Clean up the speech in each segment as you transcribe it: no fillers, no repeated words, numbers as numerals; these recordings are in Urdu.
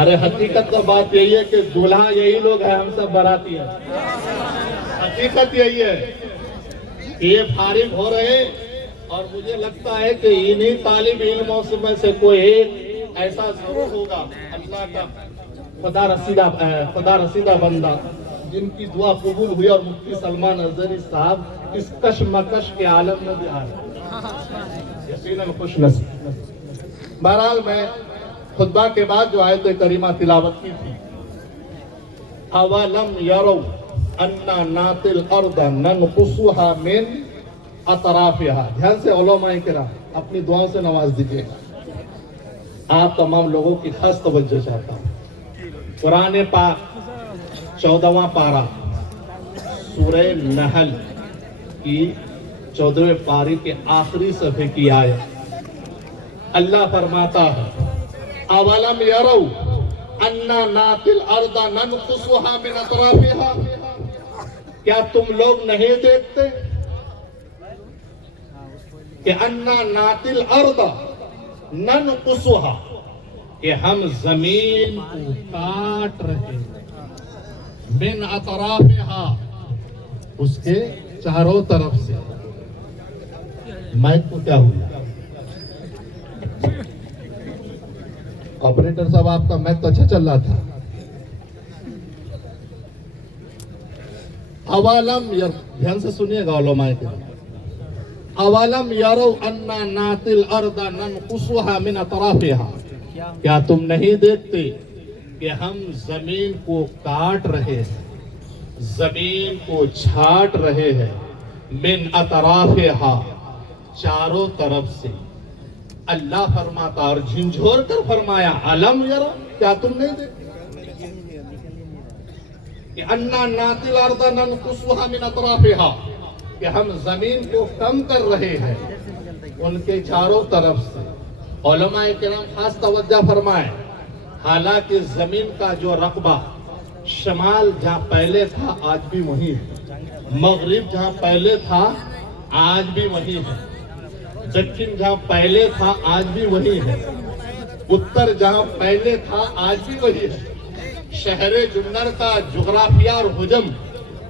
ارے حقیقت کا بات یہی ہے کہ دلہا یہی لوگ ہیں، ہم سب باراتی ہیں. حقیقت یہی ہے کہ یہ فارغ ہو رہے ہیں اور مجھے لگتا ہے کہ انہی طالب علموں میں سے کوئی ایک ایسا ضرور ہوگا اللہ کا خدا رسیدہ بندہ جن کی دعا قبول ہوئی اور مفتی سلمان اظہری صاحب اس کشمکش کے عالم میں بھی آ رہے، یقیناً خوش نصیب. بہرحال میں خطبہ کے بعد جو آیت کریمہ تلاوت کی تھی، اولم یرو انا ناتی الارض ننقصها من اطرافها. دھیان سے علماء کرام اپنی دعاؤں سے نواز دیجیے گا. آپ تمام لوگوں کی خاص توجہ چاہتا ہوں. قرآن پاک 14واں پارہ سورہ نحل کی 14ویں پارے کے آخری صفحے کی آیت اللہ فرماتا ہے اولم یرو انا ناتی الارض ننقصها من اطرافها. کیا تم لوگ نہیں دیکھتے کہ انا ناتی الارض ننقصها کہ ہم زمین کو کاٹ رہے ہیں من اطرافها اس کے چاروں طرف سے. مائک کو کیا ہوا؟ آپریٹر صاحب آپ کا مائک تو اچھا چل رہا تھا. اولم دھیان سے سنیے گا علماء کرام. اولم یرو انا ناتی الارض ننقصها من اطرافها. کیا تم نہیں دیکھتے کہ ہم زمین کو کاٹ رہے ہیں، زمین کو چھاٹ رہے ہیں، من اطرافها چاروں طرف سے. اللہ فرماتا اور جھنجھوڑ کر فرمایا علم یرو کیا تم نہیں دیکھتے کہ انا ناتی الارض ننقصها من اطرافها کہ ہم زمین کو کم کر رہے ہیں ان کے چاروں طرف سے. علماء کرام خاص توجہ فرمائیں. حالانکہ زمین کا جو رقبہ شمال جہاں پہلے تھا آج بھی وہی ہے، مغرب جہاں پہلے تھا آج بھی وہی ہے، دکن جہاں پہلے تھا آج بھی وہی ہے، اتر جہاں پہلے تھا آج بھی وہی ہے. شہر جنر کا جغرافیہ اور حجم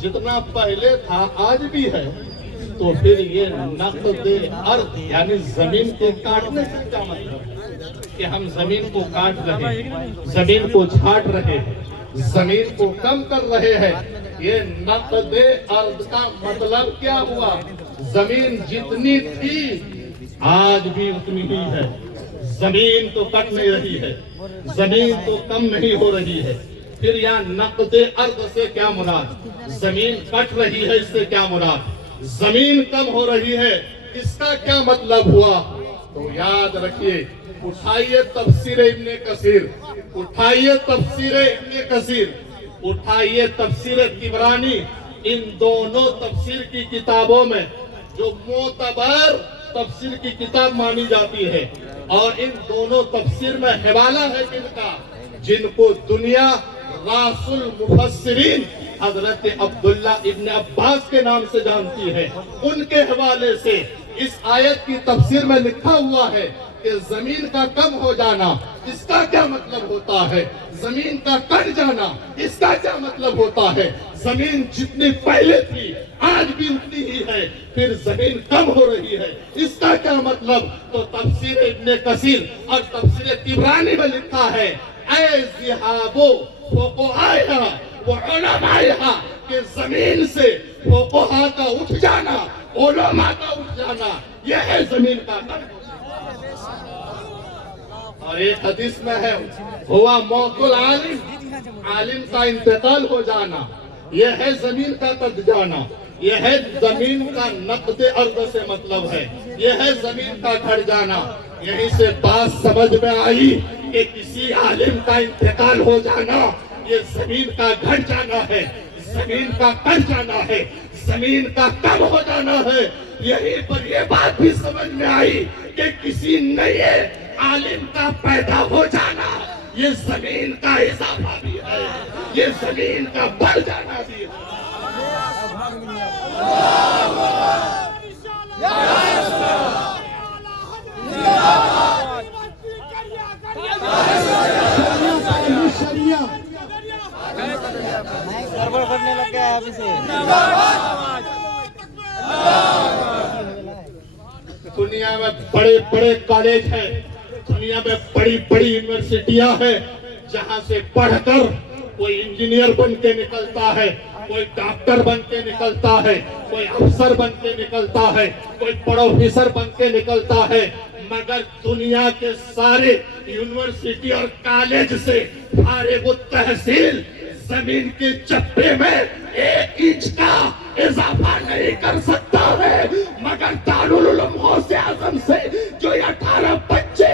جتنا پہلے تھا آج بھی ہے. تو پھر یہ نقد ارض یعنی زمین کو کاٹنے سے کیا مطلب کہ ہم زمین کو کاٹ رہے ہیں، زمین کو چھاٹ رہے ہیں، زمین کو کم کر رہے ہیں. یہ نقد ارض کا مطلب کیا ہوا؟ زمین جتنی تھی آج بھی اتنی ہی ہے. زمین تو کٹ نہیں رہی ہے، زمین تو کم نہیں ہو رہی ہے. پھر یہاں نقد ارض سے کیا مراد؟ زمین کٹ رہی ہے اس سے کیا مراد؟ زمین کم ہو رہی ہے اس کا کیا مطلب ہوا؟ تو یاد رکھیے، اٹھائیے تفسیر ابن کثیر، اٹھائیے تفسیر ابن کثیر، اٹھائیے تفسیر طبرانی. ان دونوں تفسیر کی کتابوں میں جو معتبر تفسیر کی کتاب مانی جاتی ہے، اور ان دونوں تفسیر میں حوالہ ہے جن کا، جن کو دنیا راس المفسرین حضرت عبداللہ ابن عباس کے نام سے جانتی ہے، ان کے حوالے سے اس آیت کی تفسیر میں لکھا ہوا ہے کہ زمین کا کم ہو جانا اس کا کیا مطلب ہوتا ہے؟ زمین کا کٹ جانا اس کا کیا مطلب ہوتا ہے؟ زمین جتنی پہلے تھی آج بھی اتنی ہی ہے، پھر زمین کم ہو رہی ہے اس کا کیا مطلب؟ تو تفسیر ابن کثیر اور تفسیر طبرانی میں لکھا ہے اے ذہابو فقہائہا وعلمائہا کہ زمین سے فقہا کا اٹھ جانا، علماء کا اٹھ جانا، یہ ہے زمین کا کٹ. اور ایک حدیث میں ہے ہوا موت العالم، عالم کا انتقال ہو جانا، یہ ہے زمین کا کٹ جانا. یہ ہے زمین کا نقد ارض سے مطلب ہے، یہ ہے زمین کا گھٹ جانا. یہیں سے بات سمجھ میں آئی کہ کسی عالم کا انتقال ہو جانا یہ زمین کا گھٹ جانا ہے، زمین کا کٹ جانا ہے، زمین کا کم ہو جانا ہے. یہیں پر یہ بات بھی سمجھ میں آئی کہ کسی نئے عالم کا پیدا ہو جانا یہ زمین کا اضافہ بھی ہے، یہ زمین کا بڑھ جانا بھی ہے. پڑھنے لگ گیا ابھی سے. دنیا میں بڑے بڑے کالج ہیں, دنیا میں بڑی بڑی یونیورسٹیاں ہیں, جہاں سے پڑھ کر کوئی انجینئر بن کے نکلتا ہے, کوئی ڈاکٹر بن کے نکلتا ہے, کوئی افسر بن کے نکلتا ہے, کوئی پروفیسر بن کے نکلتا ہے. مگر دنیا کے سارے یونیورسٹی اور کالج سے فارغ التحصیل زمین کے چپے میں 1 انچ کا اضافہ نہیں کر سکتا ہے. مگر دارالعلوم غوث اعظم سے جو یہ 18 بچے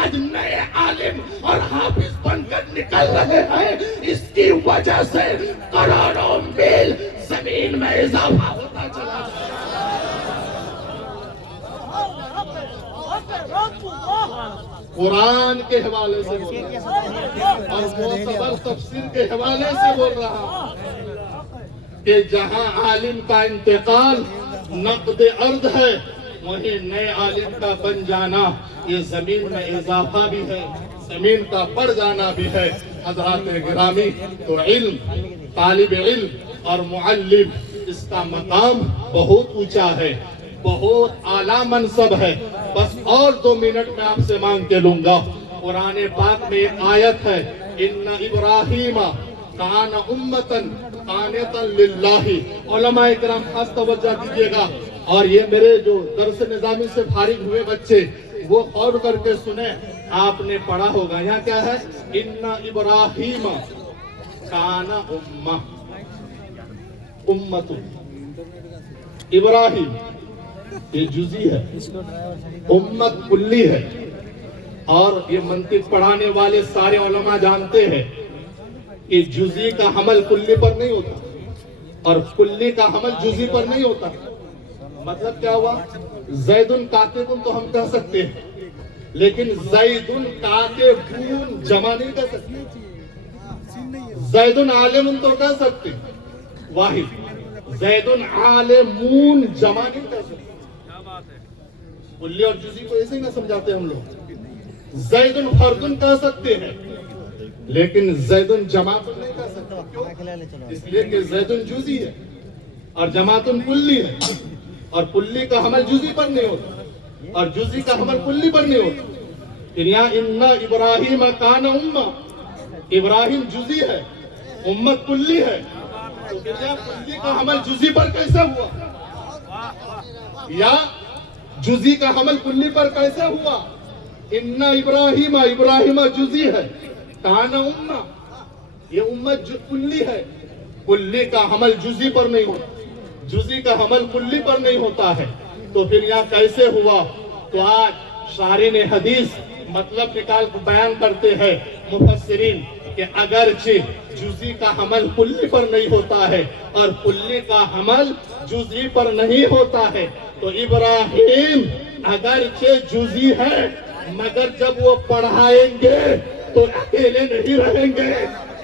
آج نئے عالم اور حافظ بن کر نکل رہے ہیں, اس کی وجہ سے کروڑوں میل زمین میں اضافہ ہوتا چلا جائے. قرآن کے حوالے سے بول رہا ہوں اور معتبر تفسیر کے حوالے سے بول رہا ہوں کہ جہاں عالم کا انتقال نقد ارض ہے, وہیں نئے عالم کا بن جانا یہ زمین میں اضافہ بھی ہے, زمین کا بڑھ جانا بھی ہے. حضرات گرامی, تو علم, طالب علم اور معلم, اس کا مقام بہت اونچا ہے, بہت اعلیٰ منصب ہے. بس اور 2 منٹ میں آپ سے مانگ کے لوں گا. قرآن پاک میں ایک آیت ہے, ان ابراہیم کان امتن قانتا للہ. علماء کرام خاص توجہ دیجیے گا, اور یہ میرے جو درس نظامی سے فارغ ہوئے بچے وہ غور کر کے سنیں. آپ نے پڑھا ہوگا, یہاں کیا ہے, ان ابراہیم کان امت. ابراہیم یہ جزئی ہے, امت کلی ہے. اور یہ منطق پڑھانے والے سارے علماء جانتے ہیں کہ جزئی کا حمل کلی پر نہیں ہوتا اور کلی کا حمل جزئی پر نہیں ہوتا. مطلب کیا ہوا, زید کاتب تو ہم کہہ سکتے ہیں, لیکن زید کاتبون جمع نہیں کہہ سکتے. زید عالم تو کہہ سکتے واحد, زید عالمون جمع نہیں کہہ سکتے. کلی اور جزئی کو ایسے ہی نہ سمجھاتے ہم لوگ. زید فردن کہہ سکتے ہیں, لیکن زید جماعت نہیں کہہ سکتے. اس لیے کہ زید جزئی ہے اور جماعت کلی ہے, اور کلی کا حمل جزئی پر نہیں ہوتا اور جزئی کا حمل کلی پر نہیں ہوتا. پھر یہاں ان ابراہیم کان امہ, ابراہیم جزئی ہے, امت کلی ہے, تو پھر یہاں کلی کا حمل جزئی پر کیسے ہوا, یا جزئی کا حمل کلی پر کیسے ہوا. ان ابراہیم, ابراہیم جزئی ہے, کان امہ یہ امت کلی ہے, کلی کا حمل جزئی پر نہیں ہوتا, جزئی کا حمل کلی پر نہیں ہوتا ہے. تو پھر یہاں کیسے ہوا. تو آج شارحین حدیث مطلب نکال بیان کرتے ہیں مفسرین کہ اگرچہ جزئی کا حمل کلی پر نہیں ہوتا ہے اور کلی کا حمل جزئی پر نہیں ہوتا ہے, تو ابراہیم اگرچہ جزئی ہے مگر جب وہ پڑھائیں گے تو اکیلے نہیں رہیں گے.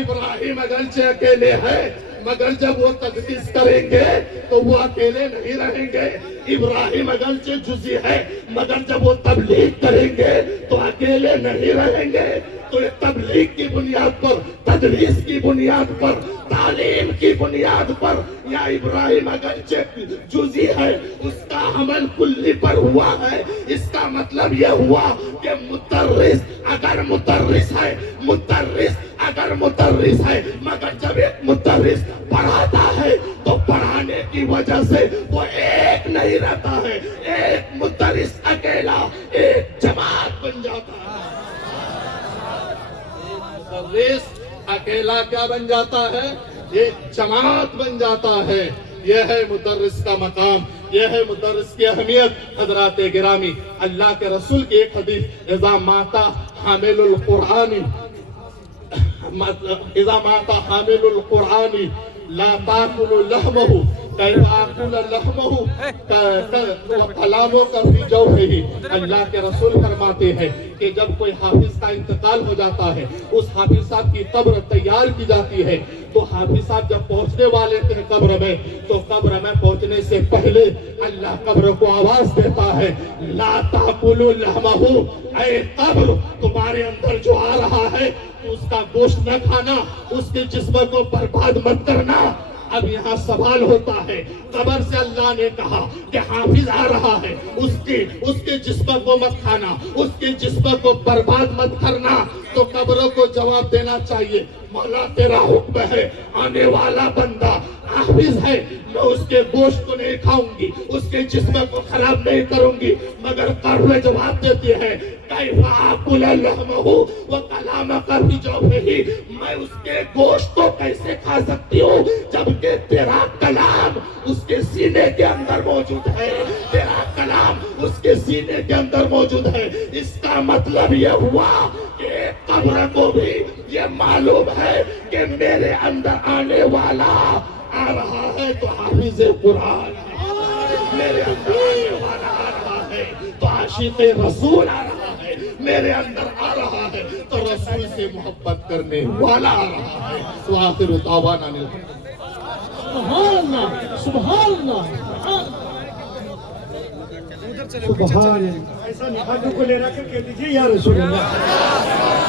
ابراہیم اگرچہ اکیلے ہے مگر جب وہ تدریس کریں گے تو وہ اکیلے نہیں رہیں گے. ابراہیم اگرچہ جزئی ہے مگر جب وہ تبلیغ کریں گے تو اکیلے نہیں رہیں گے. تو یہ تبلیغ کی بنیاد پر, تدریس کی بنیاد پر, تعلیم کی بنیاد پر, یا ابراہیم اگرچہ جزئی ہے اس کا حمل کلی پر ہوا ہے. اس کا مطلب یہ ہوا کہ مدرس اگر مدرس ہے, مدرس اگر مدرس ہے, مگر جب ایک مدرس پڑھاتا ہے تو پڑھانے کی وجہ سے وہ ایک نہیں رہتا ہے, ایک مدرس اکیلا ایک جماعت بن جاتا ہے. مدرس اکیلا کیا بن جاتا ہے, ایک جماعت بن جاتا ہے. یہ ہے مدرس کا مقام, یہ ہے مدرس کی اہمیت. حضرات گرامی, اللہ کے رسول کی ایک حدیث, اذا مات حامل القرآن, اذا مات حامل القرآن لا تاكل لحمه كيف آكل لحمه وكلامه في جوفه. اللہ کے رسول فرماتے ہیں کہ جب کوئی حافظ کا انتقال ہو جاتا ہے, اس حافظ صاحب کی قبر تیار کی جاتی ہے, تو حافظ صاحب جب پہنچنے والے تھے قبر میں, تو قبر میں پہنچنے سے پہلے اللہ قبر کو آواز دیتا ہے, لا تاکلوا لحمہ, اے قبر تمہارے اندر جو آ رہا ہے اس کا گوشت نہ کھانا, اس کے جسم کو برباد مت کرنا. اب یہاں سوال ہوتا ہے، قبر سے اللہ نے کہا کہ حافظ آ رہا ہے، اس کے جسم کو مت کھانا، اس کے جسم کو برباد مت کرنا، تو قبروں کو جواب دینا چاہیے، مولا تیرا حکم ہے، آنے والا بندہ حافظ ہے، میں اس کے گوشت کو نہیں کھاؤں گی، اس کے جسم کو خراب نہیں کروں گی، مگر قبر جواب دیتی ہے کیف آکل لحمہ وکلامک فی جوفہ، میں اس کے گوشت کو کیسے کھا سکتی ہوں جبکہ تیرا کلام اس کے سینے کے اندر موجود ہے، تیرا کلام اس کے سینے کے اندر موجود ہے۔ اس کا مطلب یہ ہوا کہ قبر کو بھی یہ معلوم ہے کہ میرے اندر آنے والا آ رہا ہے تو حافظ قرآن ہے، میرے اندر آنے والا آ رہا ہے تو عاشق رسول آ رہا ہے، میرے اندر آ رہا ہے تو رسول سے محبت کرنے والا آ رہا ہے۔ وآخر دعوانا سبحان اللہ، سبحان اللہ، سبحان اللہ۔ ایسا نکالوں کو لے رہا کر کہہ دیجئے یا رسول اللہ۔